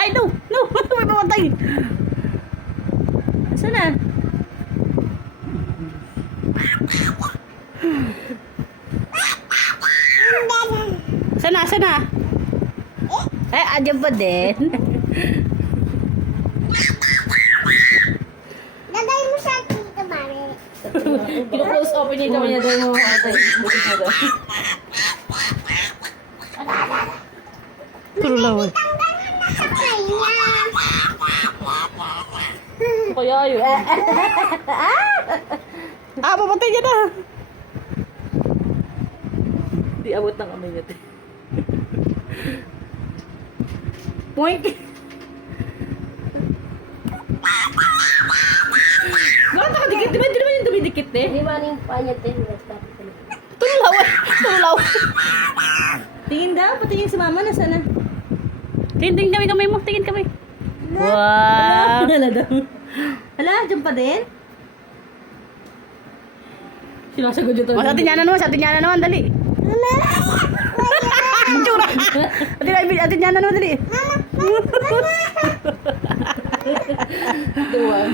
Ay, no! No! May pamatay! Saan na? Sana, sana. Eh, adyan pa din. Lagay mo sa dito, mami. Kino-close open niya yung kamay niya doon mo. Kululaw eh. Tanggalin na sa kanya. Kaya yun. Ah, papatay niya na. Di abot ng kamay niya. Point. Bakit nakadikit? Di ba yung dumidikit eh? Di ba yung panya tayo? Tululaw eh. Tululaw. Tingin daw. Patingin si mama. Nasaan na? Tingin kami kamay mo. Tingin kami. Wow. Hala daw. Hala, dyan pa din? Sinasagot dito. Sa atin niya na naman. Dali. Mama! Tsura. Atin niya na naman. Dali. Mama! Tuwag.